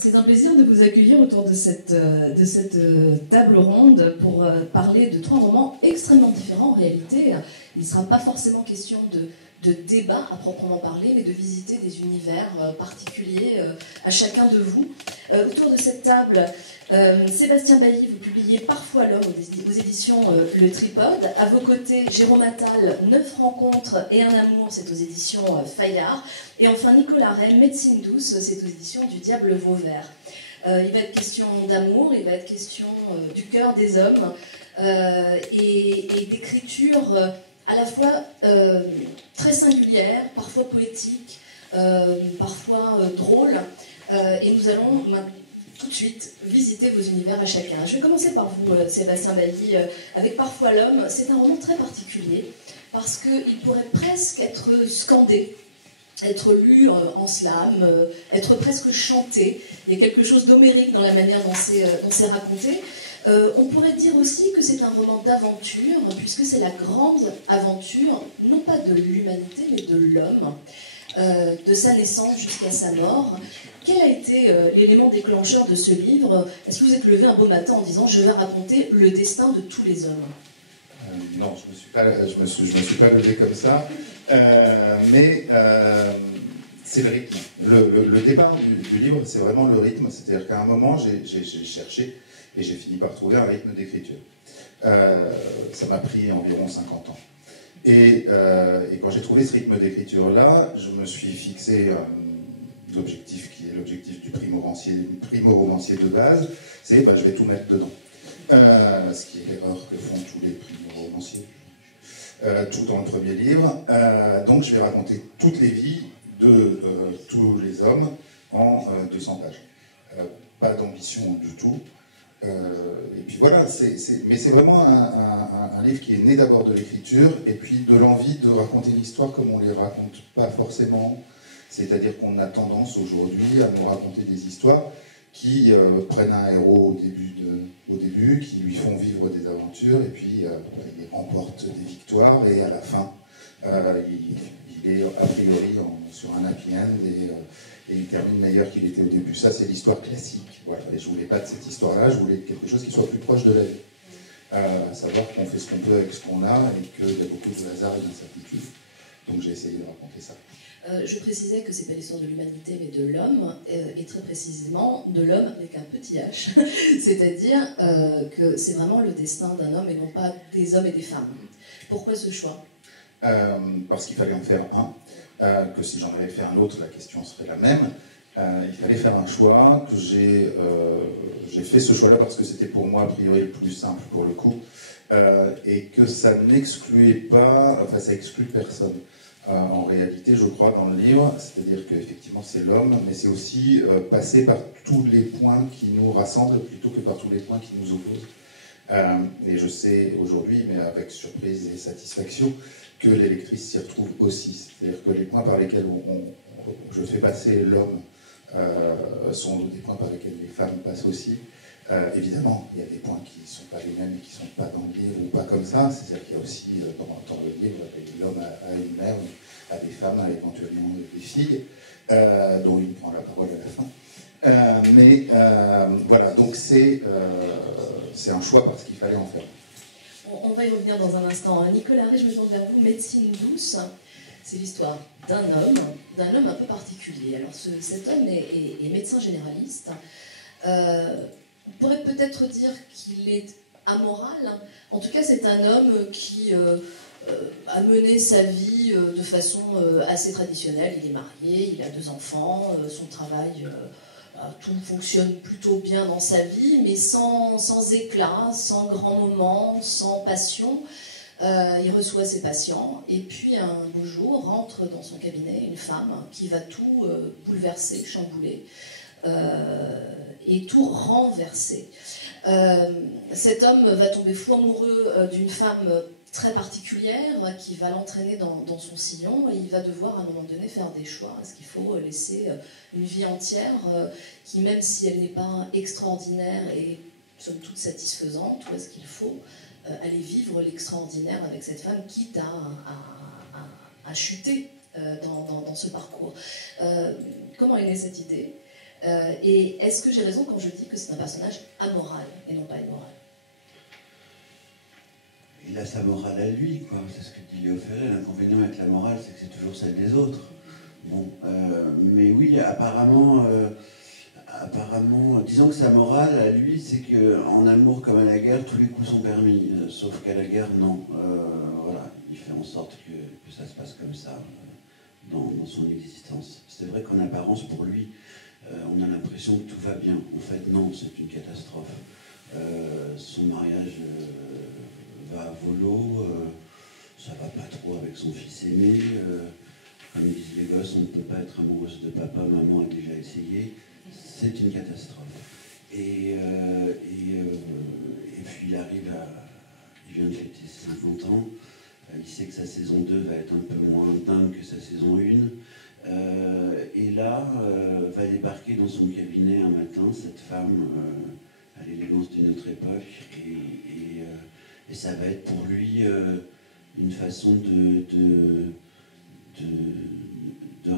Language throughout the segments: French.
C'est un plaisir de vous accueillir autour de cette table ronde pour parler de 3 romans extrêmement différents. En réalité, il ne sera pas forcément question de débat à proprement parler, mais de visiter des univers particuliers à chacun de vous. Autour de cette table, Sébastien Bailly, vous publiez Parfois l'homme aux éditions Le Tripode. À vos côtés, Jérôme Attal, 9 rencontres et un amour, c'est aux éditions Fayard. Et enfin Nicolas Rey, Médecine douce, c'est aux éditions du Diable Vauvert. Il va être question d'amour, il va être question du cœur des hommes et d'écriture à la fois très singulière, parfois poétique, parfois drôle. Et nous allons tout de suite visiter vos univers à chacun. Je vais commencer par vous, Sébastien Bailly, avec Parfois l'homme. C'est un roman très particulier parce qu'il pourrait presque être scandé, être lu en slam, être presque chanté. Il y a quelque chose d'homérique dans la manière dont c'est raconté. On pourrait dire aussi que c'est un roman d'aventure, puisque c'est la grande aventure, non pas de l'humanité, mais de l'homme, de sa naissance jusqu'à sa mort. Quel a été l'élément déclencheur de ce livre? Est-ce que vous êtes levé un beau matin en disant « je vais raconter le destin de tous les hommes » Non, je me suis pas levé comme ça, mais c'est le rythme. Le départ du livre, c'est vraiment le rythme, c'est-à-dire qu'à un moment, j'ai cherché et j'ai fini par trouver un rythme d'écriture. Ça m'a pris environ 50 ans. Et quand j'ai trouvé ce rythme d'écriture-là, je me suis fixé l'objectif qui est l'objectif du primo-romancier de base, c'est je vais tout mettre dedans. Ce qui est l'erreur que font tous les primo-romanciers, tout dans le premier livre. Donc je vais raconter toutes les vies de tous les hommes en 200 pages. Pas d'ambition du tout. Et puis voilà, mais c'est vraiment un livre qui est né d'abord de l'écriture et puis de l'envie de raconter une histoire comme on ne les raconte pas forcément. C'est-à-dire qu'on a tendance aujourd'hui à nous raconter des histoires qui prennent un héros au début, qui lui font vivre des aventures, et puis il remporte des victoires, et à la fin, il est a priori sur un happy end, et il termine meilleur qu'il était au début. Ça, c'est l'histoire classique. Voilà. Et je ne voulais pas de cette histoire-là, je voulais quelque chose qui soit plus proche de la vie. À savoir qu'on fait ce qu'on peut avec ce qu'on a, et qu'il y a beaucoup de hasard et d'incertitude. Donc j'ai essayé de raconter ça. Je précisais que c'est pas l'histoire de l'humanité mais de l'homme, et très précisément de l'homme avec un petit H, c'est-à-dire que c'est vraiment le destin d'un homme et non pas des hommes et des femmes. Pourquoi ce choix? Parce qu'il fallait en faire un, que si j'en avais fait un autre, la question serait la même. Il fallait faire un choix, que j'ai fait ce choix-là parce que c'était pour moi a priori le plus simple pour le coup, et que ça n'excluait pas, enfin ça exclut personne. En réalité, je crois, dans le livre, c'est-à-dire qu'effectivement c'est l'homme, mais c'est aussi passer par tous les points qui nous rassemblent plutôt que par tous les points qui nous opposent. Et je sais aujourd'hui, mais avec surprise et satisfaction, que les lectrices s'y retrouvent aussi. C'est-à-dire que les points par lesquels je fais passer l'homme sont des points par lesquels les femmes passent aussi. Évidemment, il y a des points qui ne sont pas les mêmes et qui ne sont pas dans le livre ou pas comme ça. C'est-à-dire qu'il y a aussi dans le livre, l'homme a une mère, a des femmes, a éventuellement des filles, dont une prend la parole à la fin. Voilà, donc c'est un choix parce qu'il fallait en faire. On va y revenir dans un instant. Nicolas Rey, je me tourne vers vous. Médecine douce, c'est l'histoire d'un homme un peu particulier. Alors cet homme est médecin généraliste. On pourrait peut-être dire qu'il est amoral. En tout cas, c'est un homme qui a mené sa vie de façon assez traditionnelle. Il est marié, il a 2 enfants, son travail, tout fonctionne plutôt bien dans sa vie, mais sans éclat, sans grand moment, sans passion. Il reçoit ses patients, et puis un beau jour, rentre dans son cabinet une femme qui va tout bouleverser, chambouler. Et tout renversé. Cet homme va tomber fou amoureux d'une femme très particulière qui va l'entraîner dans son sillon, et il va devoir à un moment donné faire des choix. Est-ce qu'il faut laisser une vie entière qui, même si elle n'est pas extraordinaire, est somme toute satisfaisante, ou est-ce qu'il faut aller vivre l'extraordinaire avec cette femme, quitte à chuter dans ce parcours? Comment est née cette idée? Et est-ce que j'ai raison quand je dis que c'est un personnage amoral et non pas immoral? Il a sa morale à lui, quoi. C'est ce que dit Léo Ferré. L'inconvénient avec la morale, c'est que c'est toujours celle des autres. Bon, mais oui, apparemment, disons que sa morale à lui, c'est qu'en amour comme à la guerre, tous les coups sont permis. Sauf qu'à la guerre, non. Voilà, il fait en sorte que ça se passe comme ça dans son existence. C'est vrai qu'en apparence, pour lui, on a l'impression que tout va bien. En fait, non, c'est une catastrophe. Son mariage va à volo, ça va pas trop avec son fils aîné. Comme disent les gosses, on ne peut pas être amoureuse de papa, maman a déjà essayé. C'est une catastrophe. Et puis il arrive il vient de fêter ses 50 ans, il sait que sa saison 2 va être un peu moins dingue que sa saison 1. Et là, va débarquer dans son cabinet un matin cette femme à l'élégance d'une autre époque. Et ça va être pour lui une façon de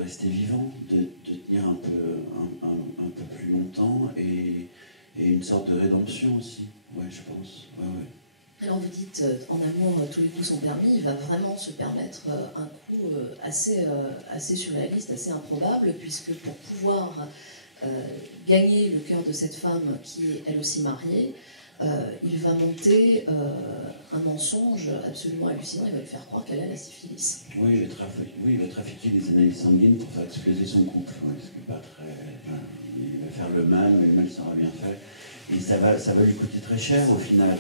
rester vivant, de tenir un peu plus longtemps et une sorte de rédemption aussi, ouais, je pense. Ouais, ouais. Alors vous dites, en amour, tous les coups sont permis, il va vraiment se permettre un coup assez surréaliste, assez improbable, puisque pour pouvoir gagner le cœur de cette femme qui est elle aussi mariée, il va monter un mensonge absolument hallucinant, il va lui faire croire qu'elle a la syphilis. Oui, il va trafiquer des analyses sanguines pour faire exploser son couple, ouais, ce qui n'est pas très... il va faire le mal, mais le mal sera bien fait. Et ça va lui coûter très cher au final.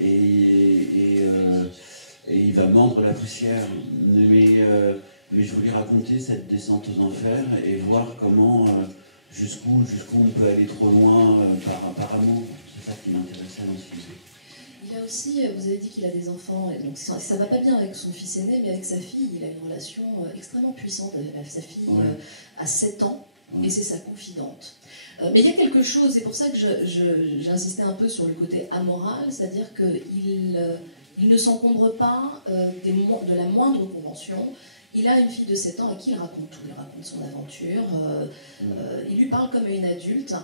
Et il va mordre la poussière. Mais je voulais raconter cette descente aux enfers et voir comment, jusqu'où on peut aller trop loin par amour. C'est ça qui m'intéressait dans ce film. Il a aussi, vous avez dit qu'il a des enfants, et donc ça ne va pas bien avec son fils aîné, mais avec sa fille, il a une relation extrêmement puissante avec sa fille à 7 ans, et c'est sa confidente. Mais il y a quelque chose, c'est pour ça que j'insistais un peu sur le côté amoral, c'est-à-dire qu'il ne s'encombre pas de la moindre convention. Il a une fille de 7 ans à qui il raconte tout, il raconte son aventure, il lui parle comme à une adulte.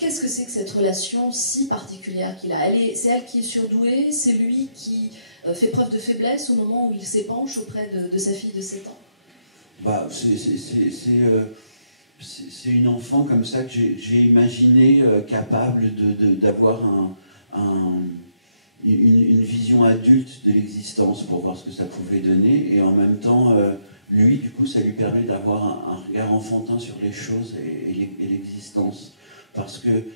Qu'est-ce que c'est que cette relation si particulière qu'il a? C'est elle qui est surdouée, c'est lui qui fait preuve de faiblesse au moment où il s'épanche auprès de sa fille de 7 ans? Bah, c'est une enfant comme ça que j'ai imaginé capable d'avoir une vision adulte de l'existence pour voir ce que ça pouvait donner, et en même temps, lui, du coup, ça lui permet d'avoir un regard enfantin sur les choses et l'existence. Parce que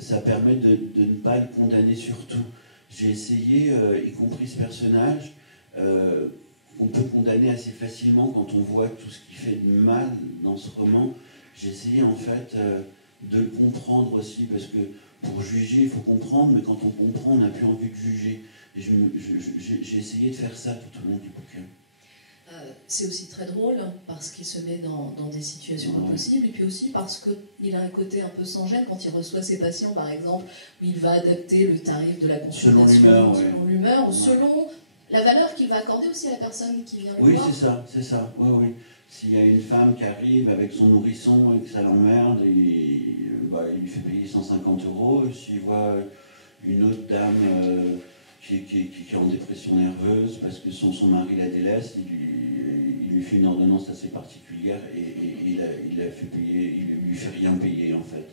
ça permet de ne pas le condamner sur tout. J'ai essayé, y compris ce personnage, on peut condamner assez facilement quand on voit tout ce qui fait de mal dans ce roman. J'ai essayé en fait de le comprendre aussi, parce que pour juger, il faut comprendre, mais quand on comprend, on n'a plus envie de juger. Et j'ai essayé de faire ça tout au long du bouquin. C'est aussi très drôle parce qu'il se met dans des situations impossibles, et puis aussi parce qu'il a un côté un peu sans gêne quand il reçoit ses patients, par exemple, où il va adapter le tarif de la consultation selon l'humeur, ou selon la valeur qu'il va accorder aussi à la personne qui vient le voir. Oui, c'est ça. Oui. S'il y a une femme qui arrive avec son nourrisson et que ça l'emmerde, il lui fait payer 150 €. S'il voit une autre dame qui est en dépression nerveuse parce que son mari la délaisse, il lui fait une ordonnance assez particulière et il lui fait rien payer en fait.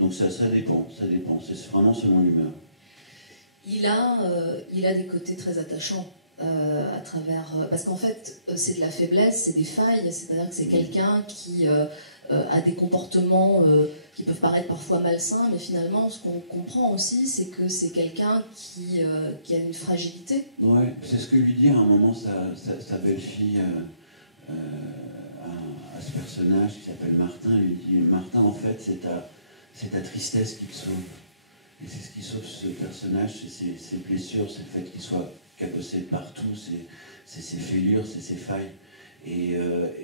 Donc ça dépend, c'est vraiment selon l'humeur. Il a des côtés très attachants à travers... parce qu'en fait, c'est de la faiblesse, c'est des failles, c'est-à-dire que c'est quelqu'un qui a des comportements qui peuvent paraître parfois malsains, mais finalement, ce qu'on comprend aussi, c'est que c'est quelqu'un qui a une fragilité. Ouais, c'est ce que lui dit à un moment sa belle-fille à ce personnage qui s'appelle Martin. Il lui dit, Martin, en fait, c'est ta tristesse qui te sauve. Et c'est ce qui sauve ce personnage, c'est ses blessures, c'est le fait qu'il soit cabossé de partout, c'est ses fêlures, c'est ses failles. Et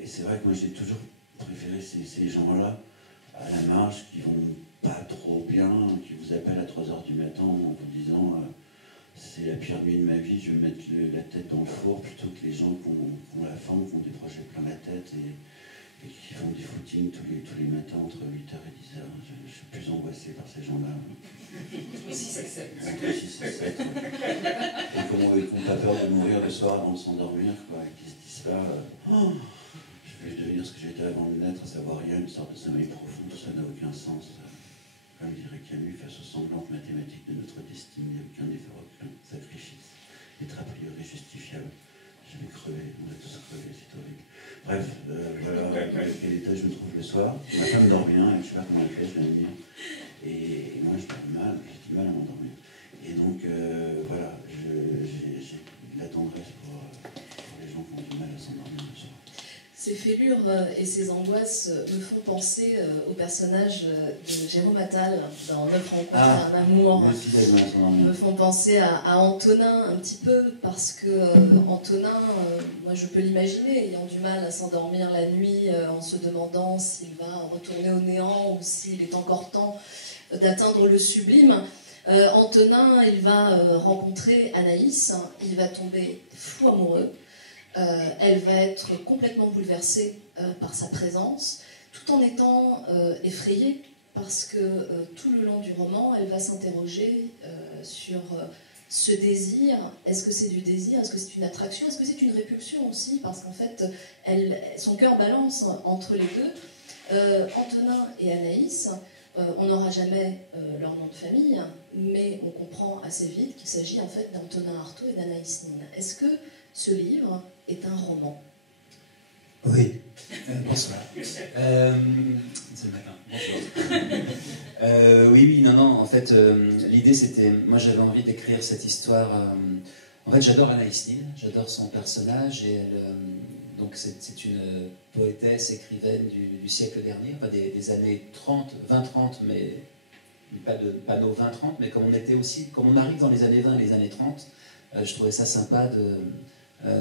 c'est vrai que moi j'ai toujours préféré ces gens-là à la marge qui vont pas trop bien, qui vous appellent à 3 h du matin en vous disant c'est la pire nuit de ma vie, je vais mettre la tête dans le four, plutôt que les gens qui ont la faim, qui ont des projets plein la tête et qui font du footing tous les matins entre 8h et 10h. Je suis plus angoissé par ces gens-là. 6-7. Entre 6 et 7. Et qui n'ont pas peur de mourir le soir avant de s'endormir, quoi, et qui se disent pas je vais devenir ce que j'étais avant de naître, à savoir rien, une sorte de sommeil profond, tout ça n'a aucun sens. Comme dirait Camus, face aux sanglantes mathématiques de notre destinée, aucun effort, aucun sacrifice n'est a priori justifiable. Je vais crever, on va tous crever, c'est horrible. Bref, voilà dans quel état je me trouve le soir. Ma femme dort bien, et je sais pas comment elle fait, je la nuit. Et moi je dors mal, j'ai du mal à m'endormir. Et donc voilà, j'ai de la tendresse pour les gens qui ont du mal à s'endormir le soir. Ces fêlures et ces angoisses me font penser au personnage de Jérôme Attal dans 9 rencontres à un amour. Me font penser à Antonin un petit peu, parce que Antonin, moi je peux l'imaginer, ayant du mal à s'endormir la nuit en se demandant s'il va retourner au néant ou s'il est encore temps d'atteindre le sublime. Antonin, il va rencontrer Anaïs, il va tomber fou amoureux. Elle va être complètement bouleversée par sa présence, tout en étant effrayée, parce que tout le long du roman, elle va s'interroger sur ce désir. Est-ce que c'est du désir? Est-ce que c'est une attraction? Est-ce que c'est une répulsion aussi? Parce qu'en fait, son cœur balance entre les deux. Antonin et Anaïs, on n'aura jamais leur nom de famille, mais on comprend assez vite qu'il s'agit en fait d'Antonin Artaud et d'Anaïs Nin. Est-ce que ce livre est un roman? Oui. Bonsoir. C'est le matin. Bonsoir. Oui, non, en fait, l'idée c'était... Moi j'avais envie d'écrire cette histoire... en fait, j'adore Anaïs Nin, j'adore son personnage, et elle... donc c'est une poétesse, écrivaine du siècle dernier, enfin des années 30, 20-30, mais pas nos 20-30, mais comme on arrive dans les années 20 et les années 30, je trouvais ça sympa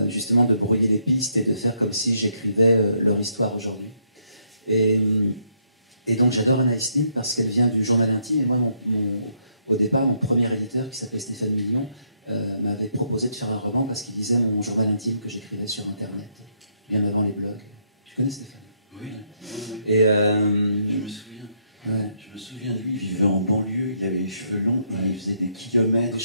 justement de brouiller les pistes et de faire comme si j'écrivais leur histoire aujourd'hui. Et donc j'adore Anaïs Nin parce qu'elle vient du journal intime, et moi au départ mon premier éditeur qui s'appelait Stéphane Million m'avait proposé de faire un roman parce qu'il lisait mon journal intime que j'écrivais sur internet, bien avant les blogs. Tu connais Stéphane? Oui. Et je me souviens. Ouais. Je me souviens de lui, il vivait en banlieue, il avait les cheveux longs, et il faisait des kilomètres,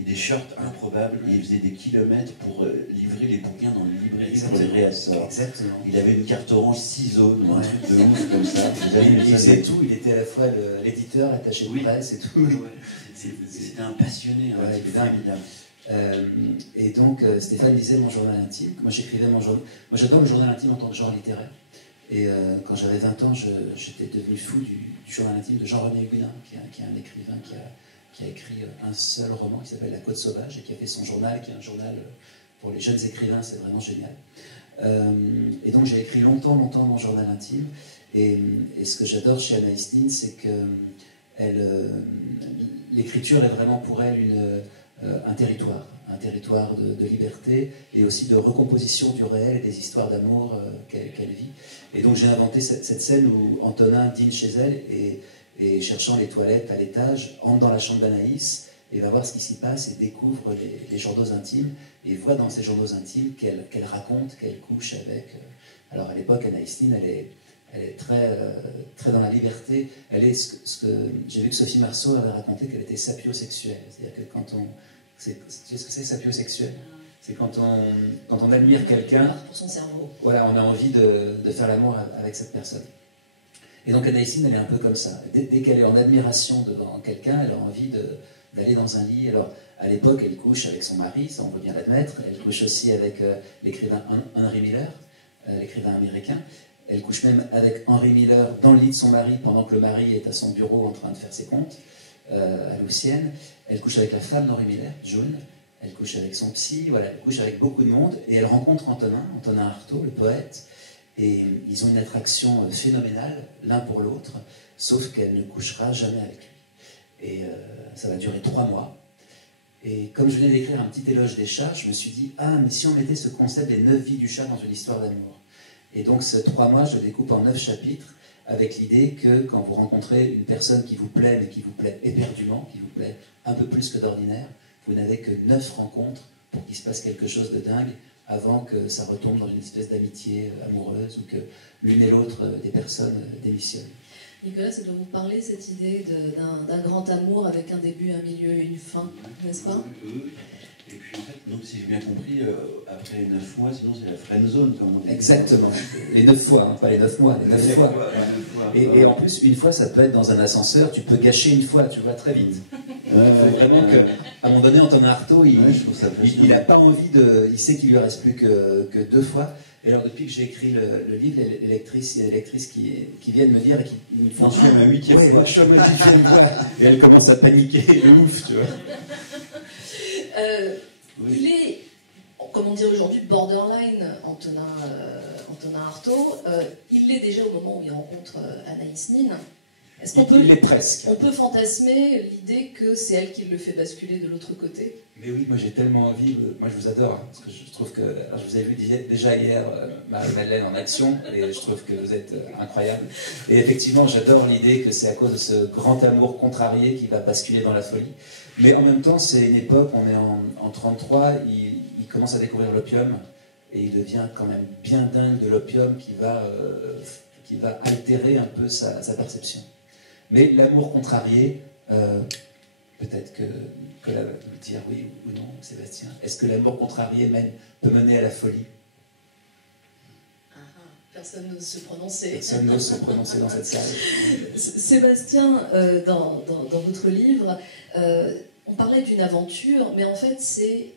et des shorts improbables, et il faisait des kilomètres pour livrer les bouquins dans les librairies pour les réassorts. Exactement. Il avait une carte orange ciseaux, un truc de ouf comme ça. Il faisait tout, il était à la fois l'éditeur, l'attaché de presse et tout. Ouais. C'était un passionné, un type formidable. Et donc Stéphane lisait mon journal intime. Moi j'écrivais mon journal. Moi j'adore le journal intime en tant que genre littéraire. Et quand j'avais 20 ans, j'étais devenu fou du journal intime de Jean-René Huguenin, qui est un écrivain qui a écrit un seul roman qui s'appelle La Côte Sauvage, et qui a fait son journal, qui est un journal pour les jeunes écrivains, c'est vraiment génial. Et donc j'ai écrit longtemps mon journal intime. Et ce que j'adore chez Anaïs Nin, c'est que l'écriture est vraiment pour elle un territoire de liberté et aussi de recomposition du réel et des histoires d'amour qu'elle vit. Et donc j'ai inventé cette scène où Antonin dîne chez elle et cherchant les toilettes à l'étage, entre dans la chambre d'Anaïs et va voir ce qui s'y passe et découvre les journaux intimes et voit dans ces journaux intimes qu'elle raconte, qu'elle couche avec... Alors à l'époque, Anaïs Nin, elle est très dans la liberté. Elle est ce que j'ai vu que Sophie Marceau avait raconté, qu'elle était sapiosexuelle. C'est-à-dire que quand on... Tu sais ce que c'est sapiosexuel? C'est quand on admire quelqu'un, pour son cerveau. Voilà, on a envie de faire l'amour avec cette personne. Et donc Anaïs Nin, elle est un peu comme ça. Dès qu'elle est en admiration devant quelqu'un, elle a envie d'aller dans un lit. Alors à l'époque, elle couche avec son mari, ça on veut bien l'admettre. Elle couche aussi avec l'écrivain Henry Miller, l'écrivain américain. Elle couche même avec Henry Miller dans le lit de son mari pendant que le mari est à son bureau en train de faire ses comptes. À Louisiane, elle couche avec la femme d'Henry Miller, June, elle couche avec son psy, voilà, elle couche avec beaucoup de monde, et elle rencontre Antonin Artaud, le poète, et ils ont une attraction phénoménale, l'un pour l'autre, sauf qu'elle ne couchera jamais avec lui. Et ça va durer 3 mois. Et comme je venais d'écrire un petit éloge des chats, je me suis dit, mais si on mettait ce concept des 9 vies du chat dans une histoire d'amour. Et donc ces 3 mois, je le découpe en 9 chapitres, avec l'idée que quand vous rencontrez une personne qui vous plaît, mais qui vous plaît éperdument, qui vous plaît un peu plus que d'ordinaire, vous n'avez que 9 rencontres pour qu'il se passe quelque chose de dingue avant que ça retombe dans une espèce d'amitié amoureuse ou que l'une et l'autre des personnes démissionnent. Nicolas, ça doit vous parler, cette idée d'un grand amour avec un début, un milieu et une fin, n'est-ce pas? Et puis en fait, donc, si j'ai bien compris, après les 9 mois, sinon c'est la friend zone, comme on dit. Exactement. Les 9 fois, hein, pas les 9 mois, les 9 fois. Et en plus, une fois, ça peut être dans un ascenseur, tu peux gâcher une fois, tu vois, très vite. Il faut vraiment qu'à un moment donné, Antonin Artaud, il n'a pas envie de... Il sait qu'il lui reste plus que 2 fois. Et alors, depuis que j'ai écrit le livre, les lectrices qui viennent me dire et qui me font... Je suis ma 8e fois. Je suis ma 8e fois. Et elle commence à paniquer, ouf, tu vois. Oui. Il est, comme on dit aujourd'hui, borderline, Antonin Artaud. Il l'est déjà au moment où il rencontre Anaïs Nin. Est-ce qu'on peut, presque. On peut fantasmer l'idée que c'est elle qui le fait basculer de l'autre côté? Mais oui, moi j'ai tellement envie, moi je vous adore, hein, parce que je trouve que, alors, je vous ai vu déjà hier, Marie-Madeleine en action, et je trouve que vous êtes incroyable. Et effectivement, j'adore l'idée que c'est à cause de ce grand amour contrarié qui va basculer dans la folie. Mais en même temps, c'est une époque, on est en 33, il commence à découvrir l'opium, et il devient quand même bien dingue de l'opium qui va altérer un peu sa perception. Mais l'amour contrarié, peut-être que vous dire oui ou non, Sébastien, est-ce que l'amour contrarié peut mener à la folie? Personne n'ose se prononcer. Personne n'ose se prononcer dans cette salle. Sébastien, dans votre livre, on parlait d'une aventure, mais en fait c'est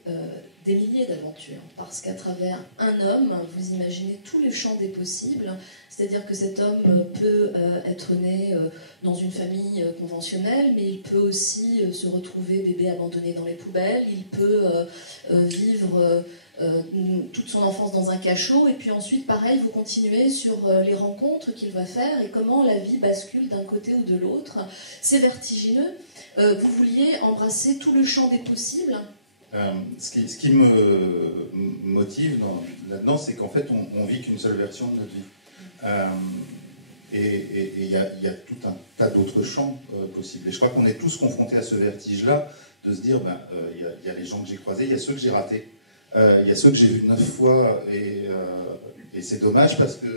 des milliers d'aventures, parce qu'à travers un homme, vous imaginez tous les champs des possibles, c'est-à-dire que cet homme peut être né dans une famille conventionnelle, mais il peut aussi se retrouver bébé abandonné dans les poubelles, il peut vivre toute son enfance dans un cachot, et puis ensuite, pareil, vous continuez sur les rencontres qu'il va faire et comment la vie bascule d'un côté ou de l'autre. C'est vertigineux. Vous vouliez embrasser tout le champ des possibles. Ce qui me motive là-dedans, c'est qu'en fait, on vit qu'une seule version de notre vie. Et il y a tout un tas d'autres champs possibles. Et je crois qu'on est tous confrontés à ce vertige-là, de se dire, il y a les gens que j'ai croisés, il y a ceux que j'ai ratés, il y a ceux que j'ai vus 9 fois, et c'est dommage parce que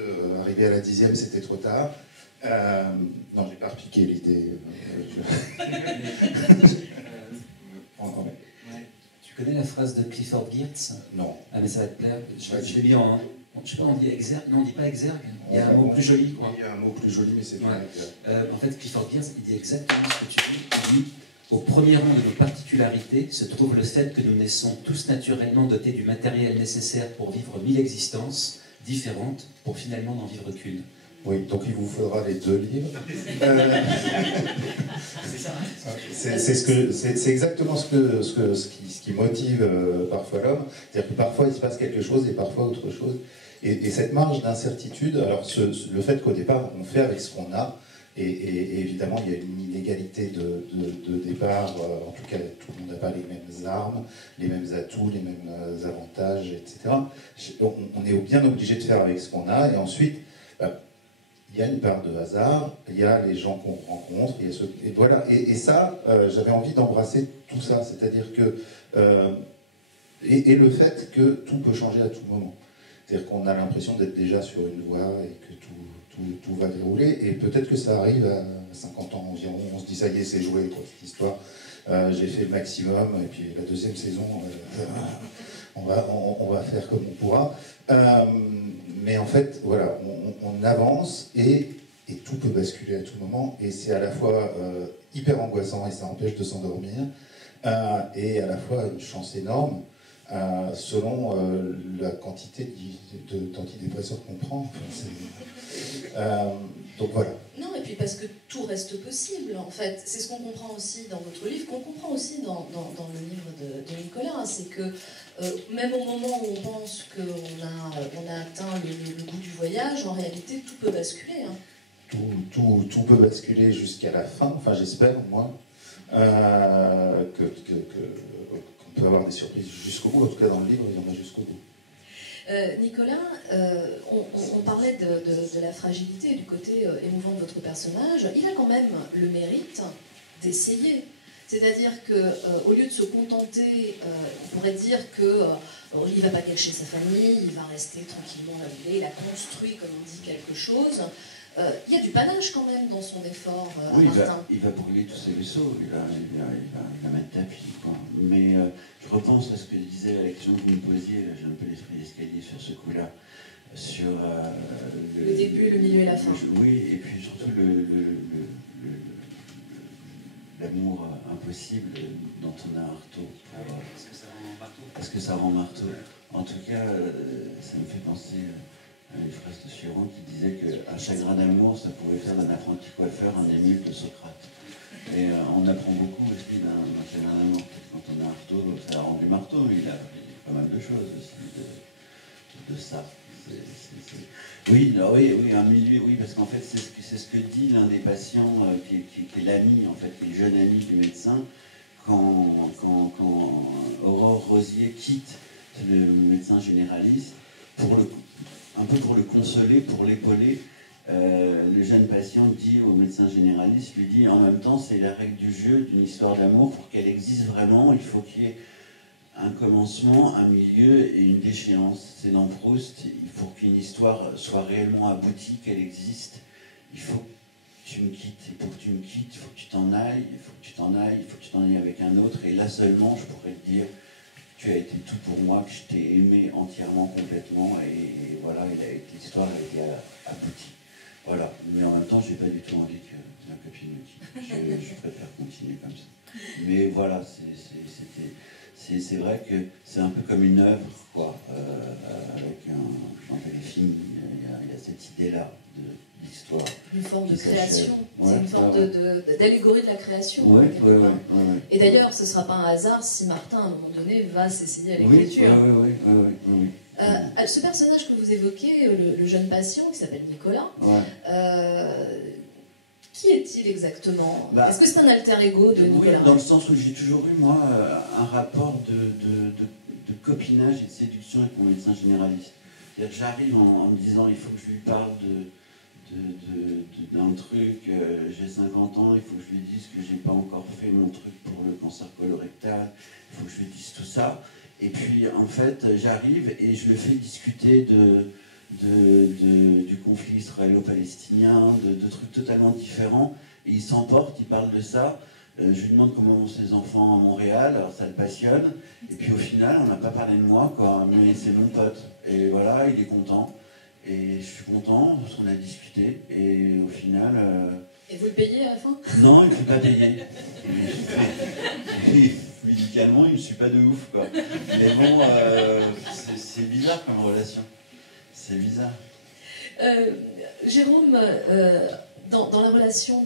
arrivé à la 10e, c'était trop tard. Non, j'ai pas repiqué l'idée. Tu connais la phrase de Clifford Geertz? Non. Ah mais ça va te plaire. Je l'ai mis en... Je sais pas, on dit exergue. Non, on dit pas exergue. Il y a un mot plus joli, quoi. Il y a un mot plus joli, mais c'est en fait, Clifford Geertz, il dit exactement ce que tu dis. Il dit: au premier rang de nos particularités se trouve le fait que nous naissons tous naturellement dotés du matériel nécessaire pour vivre 1000 existences différentes, pour finalement n'en vivre qu'une. Oui, donc il vous faudra les 2 livres. C'est exactement ce qui motive parfois l'homme. C'est-à-dire que parfois il se passe quelque chose et parfois autre chose. Et cette marge d'incertitude, alors le fait qu'au départ on fait avec ce qu'on a, et évidemment il y a une inégalité de départ, en tout cas tout le monde n'a pas les mêmes armes, les mêmes atouts, les mêmes avantages, etc. On est bien obligé de faire avec ce qu'on a, et ensuite il y a une part de hasard, il y a les gens qu'on rencontre, il y a ceux, et voilà. Et ça, j'avais envie d'embrasser tout ça, c'est-à-dire que et le fait que tout peut changer à tout moment. C'est-à-dire qu'on a l'impression d'être déjà sur une voie et que tout va dérouler, et peut-être que ça arrive à 50 ans environ, on se dit ça y est, c'est joué, quoi, cette histoire. J'ai fait le maximum, et puis la 2e saison, on va faire comme on pourra. Mais en fait, voilà, on avance et tout peut basculer à tout moment, et c'est à la fois hyper angoissant et ça empêche de s'endormir, et à la fois une chance énorme selon la quantité d'antidépresseurs qu'on prend. Enfin, donc voilà. Non, et puis parce que tout reste possible, en fait. C'est ce qu'on comprend aussi dans votre livre, qu'on comprend aussi dans le livre de Nicolas, c'est que même au moment où on pense qu'on a atteint le bout du voyage, en réalité, tout peut basculer. Hein. Tout peut basculer jusqu'à la fin, enfin j'espère, moi, qu'on peut avoir des surprises jusqu'au bout. En tout cas, dans le livre, il y en a jusqu'au bout. Nicolas, on parlait de la fragilité et du côté émouvant de votre personnage. Il a quand même le mérite d'essayer. C'est-à-dire qu'au lieu de se contenter, on pourrait dire que il ne va pas gâcher sa famille, il va rester tranquillement là où il est, il a construit, comme on dit, quelque chose. Il y a du panache quand même dans son effort, oui, Martin. Il va brûler tous ses vaisseaux, il va mettre tapis, quoi. Mais je repense à ce que disait la question que vous me posiez, j'ai un peu l'esprit d'escalier sur ce coup-là, sur le début, le milieu et la fin. Oui, et puis surtout l'amour impossible dont on a un marteau. Est-ce que ça rend marteau? Est-ce que ça rend marteau? En tout cas, ça me fait penser à une phrase de Chiron qui disait qu'un chagrin d'amour, ça pouvait faire d'un apprenti coiffeur un émule de Socrate. Et on apprend beaucoup aussi d'un chagrin d'amour. Quand on a un marteau, ça rend du marteau, mais il a appris pas mal de choses aussi de ça. Oui, un milieu, oui, parce qu'en fait, c'est ce que dit l'un des patients, qui est l'ami, en fait, qui est le jeune ami du médecin, quand Aurore Rosier quitte le médecin généraliste, un peu pour le consoler, pour l'épauler, le jeune patient dit au médecin généraliste, lui dit, en même temps, c'est la règle du jeu d'une histoire d'amour, pour qu'elle existe vraiment, il faut qu'il y ait un commencement, un milieu et une déchéance. C'est dans Proust, pour qu'une histoire soit réellement aboutie, qu'elle existe, il faut que tu me quittes. Et pour que tu me quittes, il faut que tu t'en ailles, il faut que tu t'en ailles, il faut que tu t'en ailles avec un autre. Et là seulement, je pourrais te dire, tu as été tout pour moi, que je t'ai aimé entièrement, complètement. Et voilà, l'histoire a été aboutie. Voilà. Mais en même temps, je n'ai pas du tout envie que ma copine me quitte. Je préfère continuer comme ça. Mais voilà, c'est vrai que c'est un peu comme une œuvre, quoi, avec un téléfilm, il y a cette idée-là d'histoire. Une forme de création, ouais, c'est une forme d'allégorie de la création. Ouais. Et d'ailleurs, ce ne sera pas un hasard si Martin, à un moment donné, va s'essayer à l'écriture. Oui. Ce personnage que vous évoquez, le jeune patient, qui s'appelle Nicolas, qui est-il exactement? Est-ce que c'est un alter ego de Nicolas? Dans le sens où j'ai toujours eu, moi, un rapport de copinage et de séduction avec mon médecin généraliste. C'est-à-dire que j'arrive en me disant, il faut que je lui parle d'un truc, j'ai 50 ans, il faut que je lui dise que j'ai pas encore fait mon truc pour le cancer colorectal, il faut que je lui dise tout ça. Et puis, en fait, j'arrive et je le fais discuter du conflit israélo-palestinien, de trucs totalement différents, et il s'emporte, il parle de ça. Je lui demande comment vont ses enfants à Montréal, alors ça le passionne, et puis au final, on n'a pas parlé de moi, quoi, mais c'est mon pote, et voilà, il est content, et je suis content, parce qu'on a discuté, et au final... Et vous le payez à la fin? Non, il ne fait pas payer. Médicalement, il ne suit pas de ouf, quoi. Mais bon, c'est bizarre comme relation. C'est bizarre. Jérôme, dans la relation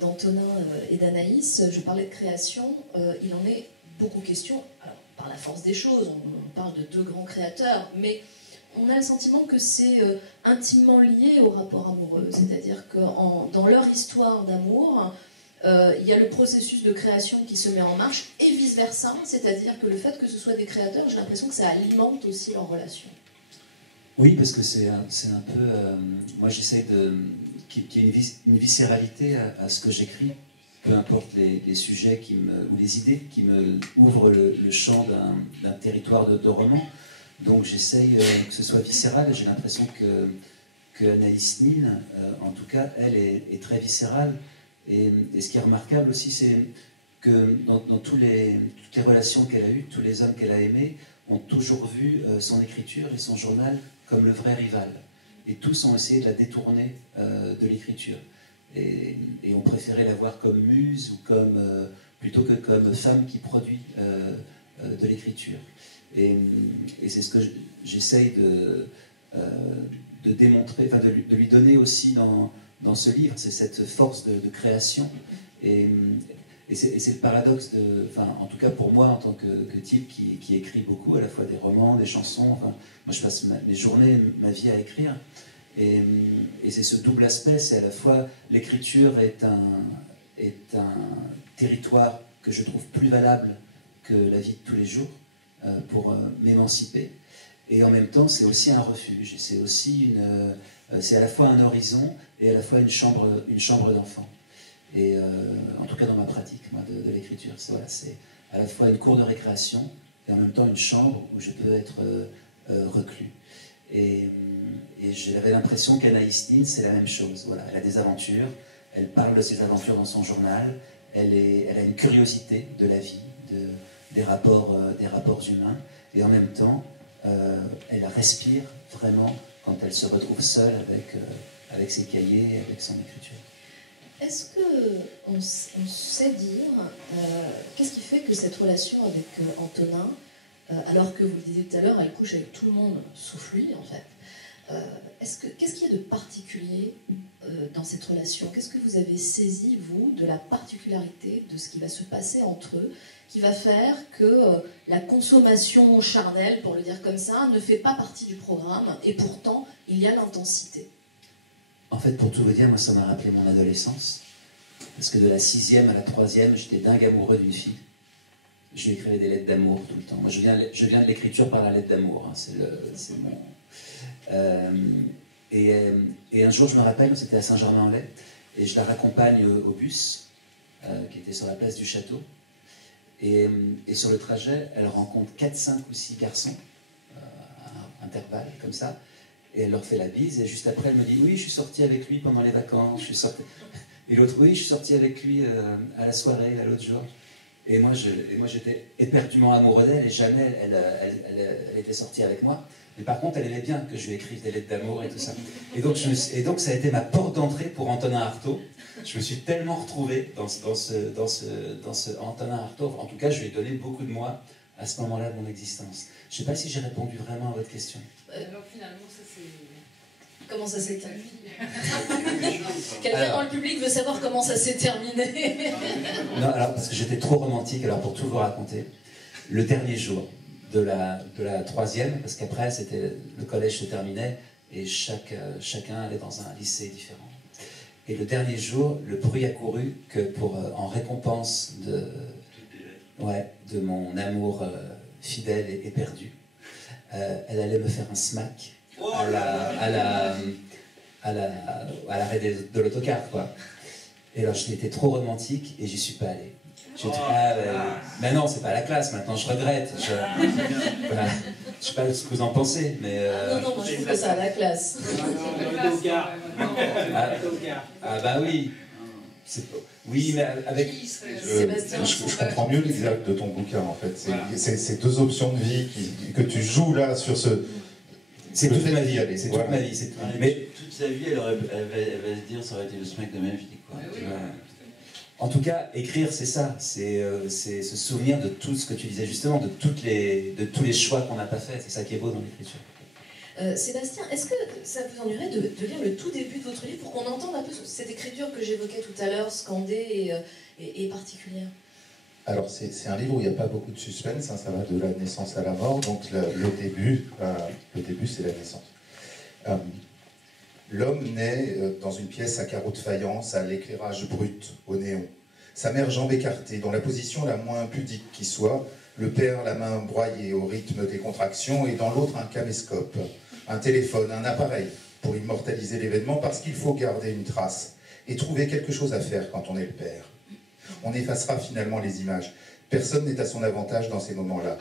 d'Antonin et d'Anaïs, je parlais de création, il en est beaucoup question, alors, par la force des choses, on parle de deux grands créateurs, mais on a le sentiment que c'est intimement lié au rapport amoureux, c'est-à-dire que dans leur histoire d'amour, il y a le processus de création qui se met en marche, et vice-versa, c'est-à-dire que le fait que ce soit des créateurs, j'ai l'impression que ça alimente aussi leur relation. Oui, parce que c'est un peu... moi, j'essaie qu'il y ait une viscéralité à ce que j'écris, peu importe les sujets ou les idées qui me ouvrent le champ d'un territoire de roman. Donc, j'essaye que ce soit viscéral. J'ai l'impression que Anaïs Nin, en tout cas, elle est très viscérale. Et ce qui est remarquable aussi, c'est que dans toutes les relations qu'elle a eues, tous les hommes qu'elle a aimés, ont toujours vu son écriture et son journal comme le vrai rival. Et tous ont essayé de la détourner de l'écriture. Et ont préféré la voir comme muse ou plutôt que comme femme qui produit de l'écriture. Et c'est ce que j'essaye de démontrer, enfin de lui donner aussi dans ce livre, c'est cette force de création. Et c'est le paradoxe en tout cas pour moi en tant que type qui écrit beaucoup, à la fois des romans, des chansons, moi je passe mes journées, ma vie à écrire, et c'est ce double aspect, c'est à la fois l'écriture est un territoire que je trouve plus valable que la vie de tous les jours pour m'émanciper, et en même temps c'est aussi un refuge, c'est aussi c'est à la fois un horizon et à la fois une chambre d'enfant. Et en tout cas dans ma pratique moi, de l'écriture, c'est voilà, à la fois une cour de récréation et en même temps une chambre où je peux être reclus. Et j'avais l'impression qu'Anaïs Nin, c'est la même chose. Voilà, elle a des aventures, elle parle de ses aventures dans son journal, elle a une curiosité de la vie, des rapports humains, et en même temps, elle respire vraiment quand elle se retrouve seule avec ses cahiers, avec son écriture. Est-ce qu'on sait dire, qu'est-ce qui fait que cette relation avec Antonin, alors que vous le disiez tout à l'heure, elle couche avec tout le monde, sauf lui en fait, qu'est-ce qu'il y a de particulier dans cette relation? Qu'est-ce que vous avez saisi, vous, de la particularité de ce qui va se passer entre eux, qui va faire que la consommation charnelle, pour le dire comme ça, ne fait pas partie du programme, et pourtant, il y a l'intensité? En fait, pour tout vous dire, moi, ça m'a rappelé mon adolescence. Parce que de la 6e à la 3e, j'étais dingue amoureux d'une fille. Je lui écrivais des lettres d'amour tout le temps. Moi, je viens de l'écriture par la lettre d'amour. Hein. C'est mon... et un jour, je me rappelle, c'était à Saint-Germain-en-Laye, et je la raccompagne au bus, qui était sur la place du château. Et sur le trajet, elle rencontre 4, 5 ou 6 garçons, à intervalles, comme ça. Et elle leur fait la bise, et juste après, elle me dit « Oui, je suis sortie avec lui pendant les vacances. » Et l'autre « Oui, je suis sortie avec lui à la soirée, à l'autre jour. » Et moi, j'étais éperdument amoureux d'elle, et jamais elle était sortie avec moi. Mais par contre, elle aimait bien que je lui écrive des lettres d'amour et tout ça. Et donc, ça a été ma porte d'entrée pour Antonin Artaud. Je me suis tellement retrouvé dans ce Antonin Artaud. En tout cas, je lui ai donné beaucoup de moi à ce moment-là de mon existence. Je ne sais pas si j'ai répondu vraiment à votre question. Donc finalement, ça c'est... Comment ça s'est terminé? Quelqu'un dans le public veut savoir comment ça s'est terminé. Non, alors parce que j'étais trop romantique, alors pour tout vous raconter, le dernier jour de la 3e, parce qu'après le collège se terminait et chacun allait dans un lycée différent. Et le dernier jour, le bruit a couru que en récompense de mon amour fidèle et perdu, elle allait me faire un smack à l'arrêt de l'autocar, quoi. Et alors j'étais trop romantique et j'y suis pas allé. Mais non, c'est pas la classe, maintenant je regrette. Voilà. Je sais pas ce que vous en pensez, mais... Non, moi je trouve que ça a la classe. Ah bah oui. Oui, mais avec... Je comprends mieux l'exergue de ton bouquin, en fait. C'est deux options de vie que tu joues là sur ce... C'est toute ma vie, c'est toute ma vie. Mais toute sa vie, elle va se dire, ça aurait été le mec de ma vie, quoi. En tout cas, écrire, c'est ça. C'est se souvenir de tout ce que tu disais justement, de tous les choix qu'on n'a pas faits. C'est ça qui est beau dans l'écriture. Sébastien, est-ce que ça vous ennuierait de lire le tout début de votre livre pour qu'on entende un peu cette écriture que j'évoquais tout à l'heure, scandée et particulière? Alors, c'est un livre où il n'y a pas beaucoup de suspense, hein, ça va de la naissance à la mort, donc le début c'est la naissance. L'homme naît dans une pièce à carreaux de faïence, à l'éclairage brut, au néon. Sa mère jambes écartées, dans la position la moins pudique qui soit, le père la main broyée au rythme des contractions, et dans l'autre un caméscope, un téléphone, un appareil, pour immortaliser l'événement, parce qu'il faut garder une trace, et trouver quelque chose à faire quand on est le père. On effacera finalement les images. Personne n'est à son avantage dans ces moments-là.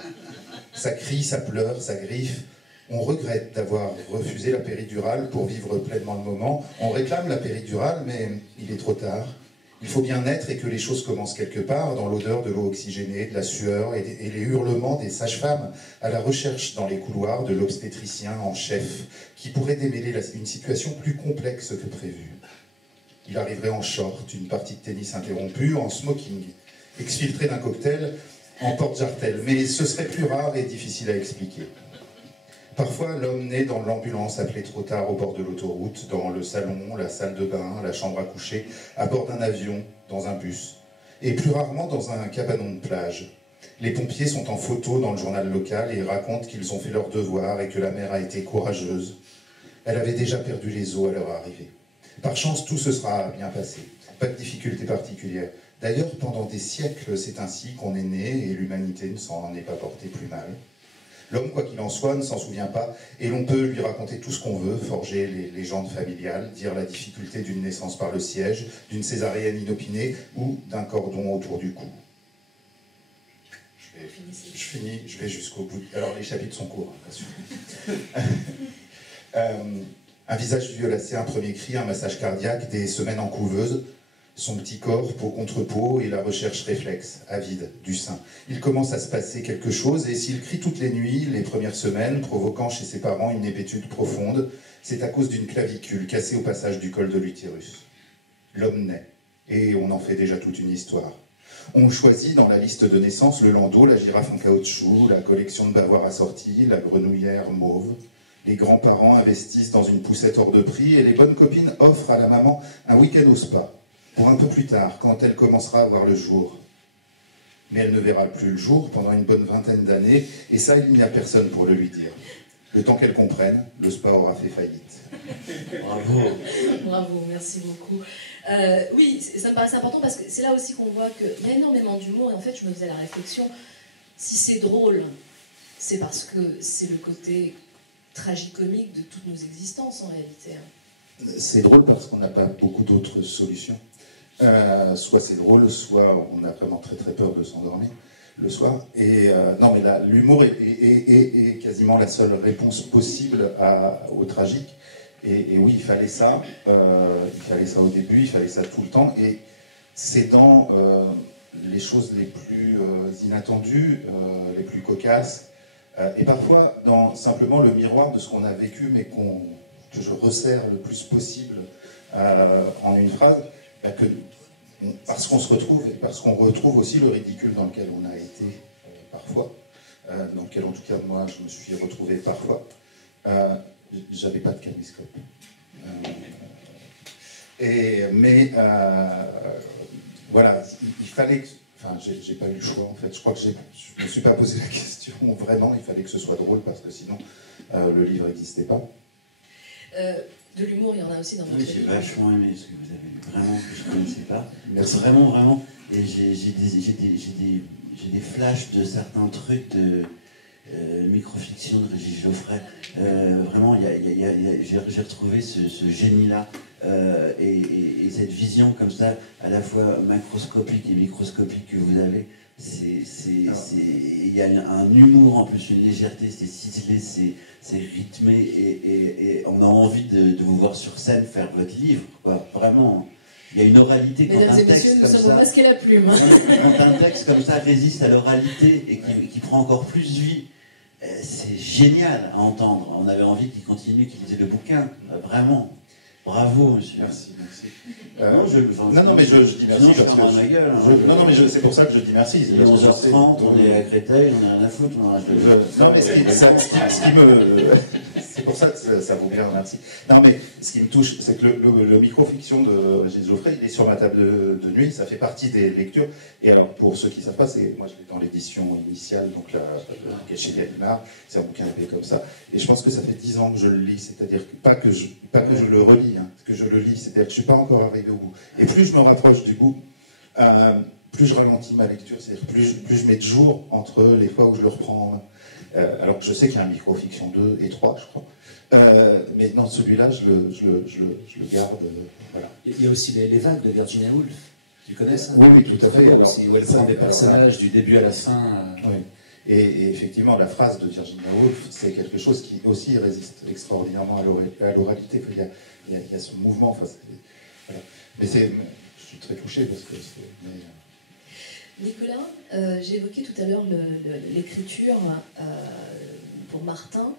Ça crie, ça pleure, ça griffe. On regrette d'avoir refusé la péridurale pour vivre pleinement le moment. On réclame la péridurale, mais il est trop tard. Il faut bien naître et que les choses commencent quelque part, dans l'odeur de l'eau oxygénée, de la sueur et les hurlements des sages-femmes à la recherche dans les couloirs de l'obstétricien en chef, qui pourrait démêler une situation plus complexe que prévu. Il arriverait en short, une partie de tennis interrompue, en smoking, exfiltré d'un cocktail, en porte-jartel. Mais ce serait plus rare et difficile à expliquer. Parfois, l'homme naît dans l'ambulance appelée trop tard au bord de l'autoroute, dans le salon, la salle de bain, la chambre à coucher, à bord d'un avion, dans un bus. Et plus rarement dans un cabanon de plage. Les pompiers sont en photo dans le journal local et racontent qu'ils ont fait leur devoir et que la mère a été courageuse. Elle avait déjà perdu les os à leur arrivée. Par chance, tout se sera bien passé. Pas de difficulté particulière. D'ailleurs, pendant des siècles, c'est ainsi qu'on est né et l'humanité ne s'en est pas portée plus mal. L'homme, quoi qu'il en soit, ne s'en souvient pas, et l'on peut lui raconter tout ce qu'on veut, forger les légendes familiales, dire la difficulté d'une naissance par le siège, d'une césarienne inopinée ou d'un cordon autour du cou. Je vais jusqu'au bout. Alors les chapitres sont courts, hein, pas sûr. Un visage violacé, un premier cri, un massage cardiaque, des semaines en couveuse, son petit corps, peau contre peau, et la recherche réflexe, avide, du sein. Il commence à se passer quelque chose, et s'il crie toutes les nuits, les premières semaines, provoquant chez ses parents une hébétude profonde, c'est à cause d'une clavicule cassée au passage du col de l'utérus. L'homme naît, et on en fait déjà toute une histoire. On choisit dans la liste de naissance le landau, la girafe en caoutchouc, la collection de bavoirs assortis, la grenouillère mauve. Les grands-parents investissent dans une poussette hors de prix et les bonnes copines offrent à la maman un week-end au spa, pour un peu plus tard, quand elle commencera à voir le jour. Mais elle ne verra plus le jour pendant une bonne vingtaine d'années, et ça, il n'y a personne pour le lui dire. Le temps qu'elle comprenne, le spa aura fait faillite. Bravo. Bravo, merci beaucoup. Oui, ça me paraissait important parce que c'est là aussi qu'on voit qu'il y a énormément d'humour, et en fait, je me faisais la réflexion, si c'est drôle, c'est parce que c'est le côté tragicomique de toutes nos existences en réalité. C'est drôle parce qu'on n'a pas beaucoup d'autres solutions. Soit c'est drôle, soit on a vraiment très très peur de s'endormir le soir. Et non, mais là, l'humour est quasiment la seule réponse possible au tragique. Et oui, il fallait ça au début, il fallait ça tout le temps. Et c'est dans les choses les plus inattendues, les plus cocasses, et parfois dans simplement le miroir de ce qu'on a vécu, mais que je resserre le plus possible en une phrase, parce qu'on se retrouve, et parce qu'on retrouve aussi le ridicule dans lequel on a été parfois, dans lequel en tout cas moi je me suis retrouvé parfois. J'avais pas de caméscope. Mais voilà, il fallait que... Enfin, j'ai pas eu le choix en fait. Je crois que je me suis pas posé la question vraiment. Il fallait que ce soit drôle parce que sinon le livre n'existait pas. De l'humour, il y en a aussi dans votre livre. J'ai vachement aimé ce que vous avez lu, vraiment, que je ne connaissais pas. Merci. Vraiment, vraiment. Et j'ai des flashs de certains trucs de microfiction de Régis Geoffrey. Vraiment, j'ai retrouvé ce génie-là et cette vision comme ça, à la fois macroscopique et microscopique que vous avez. Il y a un humour en plus, une légèreté, c'est ciselé, c'est rythmé et on a envie de vous voir sur scène faire votre livre, quoi. Vraiment. Il y a une oralité quand un texte comme ça. Parce qu'elle a plume. Quand un texte comme ça résiste à l'oralité et qui prend encore plus vie, c'est génial à entendre. On avait envie qu'il continue, qu'il lisait le bouquin, vraiment. Bravo, monsieur. Merci, merci. Non, mais je dis merci. Non, mais c'est pour ça que je dis merci. Il est 11h30, on est à Créteil, on a rien à foutre. Non, mais c'est pour ça que ça vaut bien, merci. Non, mais ce qui me touche, c'est que le micro-fiction de Régis Geoffrey, il est sur ma table de nuit, ça fait partie des lectures. Et alors, pour ceux qui ne savent pas, moi je l'ai dans l'édition initiale, donc chez Gallimard, c'est un bouquin épais comme ça. Et je pense que ça fait 10 ans que je le lis, c'est-à-dire pas que je le relis, hein, que je le lis, c'est-à-dire que je ne suis pas encore arrivé au bout. Et plus je me rapproche du bout, plus je ralentis ma lecture, c'est-à-dire plus je mets de jours entre les fois où je le reprends en main. Alors que je sais qu'il y a un micro-fiction 2 et 3, je crois. Mais dans celui-là, je le garde. Voilà. Il y a aussi les vagues de Virginia Woolf. Tu connais ça? Oui, tout à fait. Alors, où elle prend des personnages du début à la fin. Oui. Et effectivement, la phrase de Virginia Woolf, c'est quelque chose qui aussi résiste extraordinairement à l'oralité. Il y a ce mouvement. Enfin, voilà. Mais je suis très touché parce que Nicolas, j'ai évoqué tout à l'heure l'écriture pour Martin.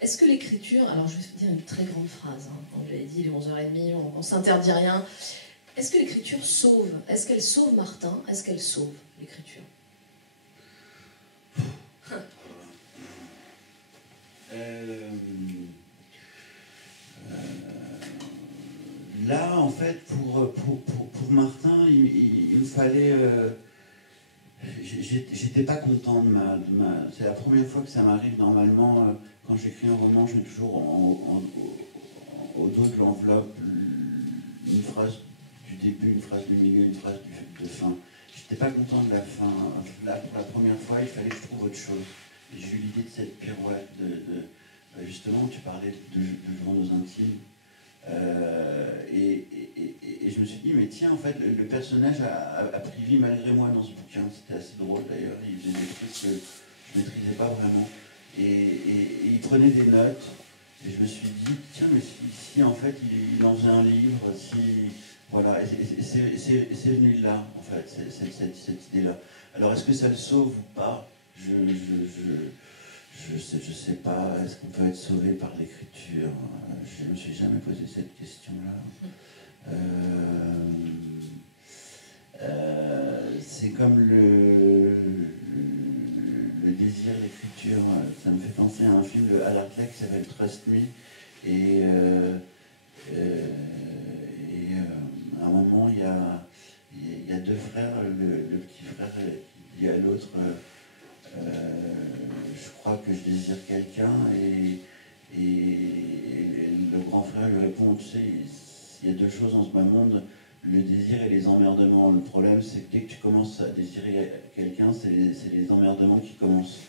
Est-ce que l'écriture, alors je vais dire une très grande phrase, hein, quand je l'ai dit, il est 11h30, on ne s'interdit rien. Est-ce que l'écriture sauve? Est-ce qu'elle sauve Martin? Est-ce qu'elle sauve l'écriture? Là, en fait, pour Martin, il me fallait... J'étais pas content de ma... C'est la première fois que ça m'arrive. Normalement, quand j'écris un roman, je mets toujours au dos de l'enveloppe une phrase du début, une phrase du milieu, une phrase de fin. J'étais pas content de la fin. Là, pour la première fois, il fallait que je trouve autre chose. j'ai eu l'idée de cette pirouette, justement, tu parlais de journaux intimes. Et je me suis dit, mais tiens, en fait, le personnage a pris vie malgré moi dans ce bouquin. C'était assez drôle d'ailleurs. Il faisait des trucs que je ne maîtrisais pas vraiment. Et il prenait des notes. Et je me suis dit, tiens, mais si en fait il en faisait un livre, si. Voilà, et c'est venu de là, en fait, cette idée-là. Alors, est-ce que ça le sauve ou pas? Je sais pas, est-ce qu'on peut être sauvé par l'écriture? Je ne me suis jamais posé cette question-là. C'est comme le désir, l'écriture. Ça me fait penser à un film de Al Hartley qui s'appelle Trust Me. Et à un moment, il y a deux frères. Le petit frère dit à l'autre, je crois que je désire quelqu'un, et le grand frère lui répond, tu sais, il y a deux choses dans ce bas monde, le désir et les emmerdements. Le problème, c'est que dès que tu commences à désirer quelqu'un, c'est les emmerdements qui commencent.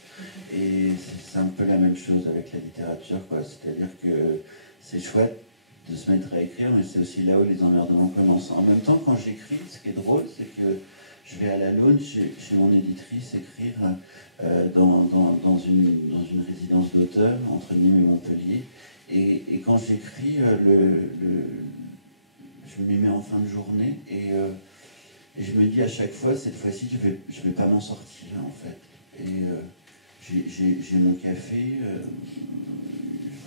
Et c'est un peu la même chose avec la littérature, quoi. C'est-à-dire que c'est chouette de se mettre à écrire, mais c'est aussi là où les emmerdements commencent. En même temps, quand j'écris, ce qui est drôle, c'est que je vais à la Lune, chez mon éditrice, écrire dans une résidence d'auteur entre Nîmes et Montpellier. Et quand j'écris, je me mets en fin de journée, et je me dis à chaque fois, cette fois-ci, je vais pas m'en sortir, en fait. Et j'ai mon café,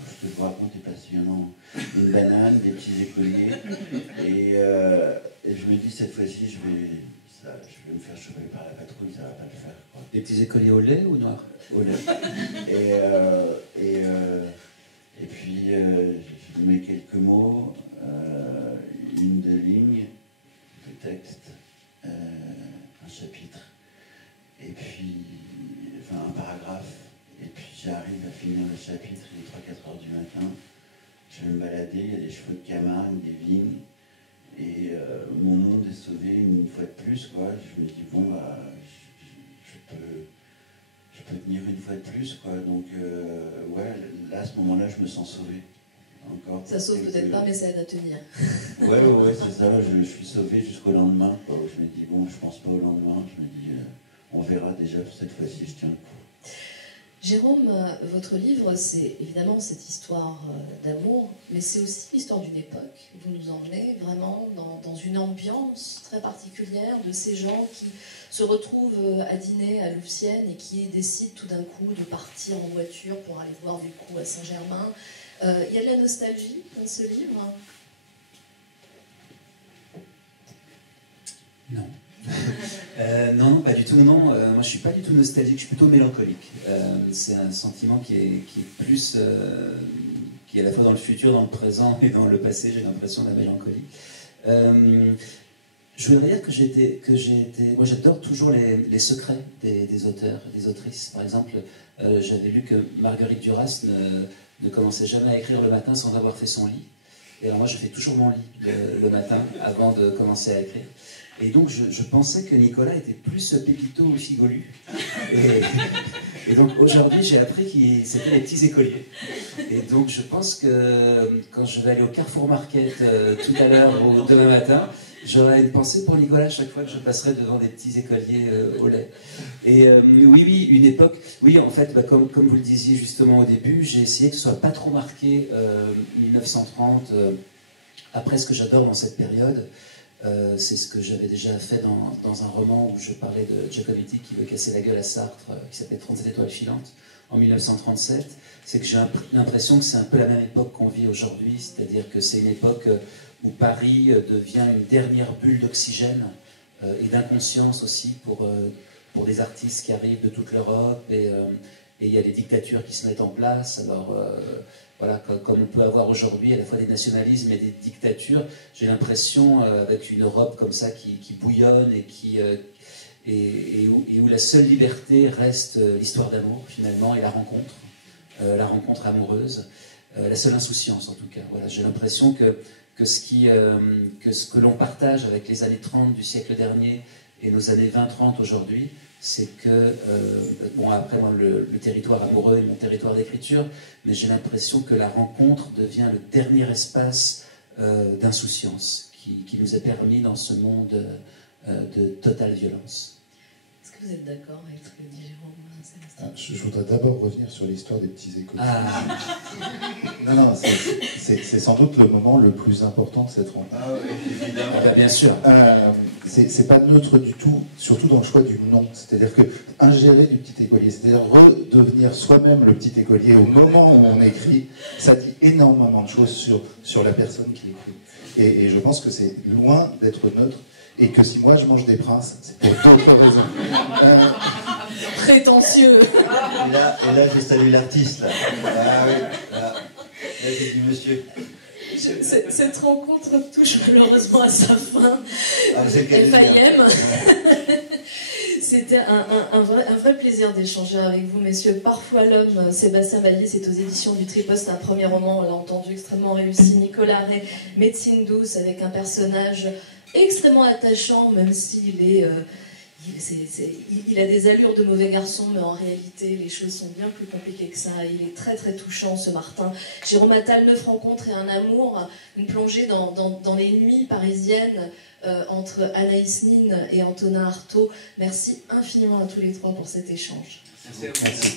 ce que je vous raconte est passionnant, une banane, des petits écoliers, et je me dis, cette fois-ci, je vais me faire choper par la patrouille, ça va pas le faire, quoi. Des petits écoliers au lait ou noir? Au lait. Et puis, je mets quelques mots, une, deux lignes de texte, un chapitre, et puis, enfin, un paragraphe, et puis j'arrive à finir le chapitre, il est 3-4 heures du matin, je vais me balader, il y a des chevaux de Camargue, des vignes, et mon monde est sauvé une fois de plus, quoi. Je me dis, bon, bah, je peux tenir une fois de plus, quoi. Donc, ouais, là, à ce moment-là, je me sens sauvé. Encore. Ça sauve peut-être pas, mais ça aide à tenir. Ouais, c'est ça. Je suis sauvé jusqu'au lendemain, quoi. Où je me dis, bon, je pense pas au lendemain. Je me dis, on verra déjà. Pour cette fois-ci, je tiens le coup. Jérôme, votre livre, c'est évidemment cette histoire d'amour, mais c'est aussi l'histoire d'une époque. Vous nous emmenez vraiment dans une ambiance très particulière de ces gens qui se retrouvent à dîner à Louvciennes et qui décident tout d'un coup de partir en voiture pour aller voir des coups à Saint-Germain. Il y a de la nostalgie dans ce livre? Non. Non, pas du tout. Non, moi je suis pas du tout nostalgique, je suis plutôt mélancolique. C'est un sentiment qui est plus, qui est à la fois dans le futur, dans le présent et dans le passé. J'ai l'impression de la mélancolie. Je voudrais dire que moi j'adore toujours les secrets des auteurs, des autrices. Par exemple, j'avais lu que Marguerite Duras ne commençait jamais à écrire le matin sans avoir fait son lit. Et alors moi je fais toujours mon lit le matin avant de commencer à écrire. Et donc je pensais que Nicolas était plus Pépito ou Figolu. Et donc aujourd'hui j'ai appris que c'était les petits écoliers. Et donc je pense que quand je vais aller au Carrefour Market tout à l'heure ou demain matin, j'aurai une pensée pour Nicolas chaque fois que je passerai devant des petits écoliers au lait. Et oui, une époque. Oui, en fait, comme vous le disiez justement au début, j'ai essayé que ce soit pas trop marqué 1930. Après, ce que j'adore dans cette période, c'est ce que j'avais déjà fait dans un roman où je parlais de Giacometti qui veut casser la gueule à Sartre, qui s'appelait 37 étoiles filantes, en 1937. C'est que j'ai l'impression que c'est un peu la même époque qu'on vit aujourd'hui, c'est-à-dire que c'est une époque où Paris devient une dernière bulle d'oxygène et d'inconscience aussi pour des artistes qui arrivent de toute l'Europe, et il y a des dictatures qui se mettent en place. Alors voilà, comme on peut avoir aujourd'hui à la fois des nationalismes et des dictatures, j'ai l'impression avec une Europe comme ça qui bouillonne et où la seule liberté reste l'histoire d'amour finalement, et la rencontre amoureuse, la seule insouciance en tout cas. Voilà, j'ai l'impression que ce que l'on partage avec les années 30 du siècle dernier et nos années 20-30 aujourd'hui, c'est que, bon après moi, le territoire amoureux est mon territoire d'écriture, mais j'ai l'impression que la rencontre devient le dernier espace d'insouciance qui nous est permis dans ce monde de totale violence. Est-ce que vous êtes d'accord avec ce que dit Jérôme Célestin ? Je voudrais d'abord revenir sur l'histoire des petits écoles. Ah. Non, c'est sans doute le moment le plus important de cette rencontre. Ah oui, évidemment. Ah bah, bien sûr. C'est pas neutre du tout, surtout dans le choix du nom. C'est-à-dire que ingérer du petit écolier, c'est-à-dire redevenir soi-même le petit écolier au moment où on écrit, ça dit énormément de choses sur la personne qui écrit. Et je pense que c'est loin d'être neutre. Et que si moi je mange des princes, c'est pour d'autres raisons. Prétentieux. Et là je salue l'artiste. Là. Ah oui, là j'ai dit monsieur. Cette rencontre touche malheureusement à sa fin. Ah, FIM. C'était un vrai plaisir d'échanger avec vous, messieurs. Parfois l'homme, Sébastien Vallier, c'est aux éditions du Triposte, un premier roman, on l'a entendu, extrêmement réussi. Nicolas Ray, Médecine douce, avec un personnage extrêmement attachant, même s'il est... il a des allures de mauvais garçon, mais en réalité, les choses sont bien plus compliquées que ça. Il est très très touchant, ce Martin. Jérôme Attal, 9 rencontres et un amour, une plongée dans les nuits parisiennes entre Anaïs Nin et Antonin Artaud. Merci infiniment à tous les trois pour cet échange. Merci.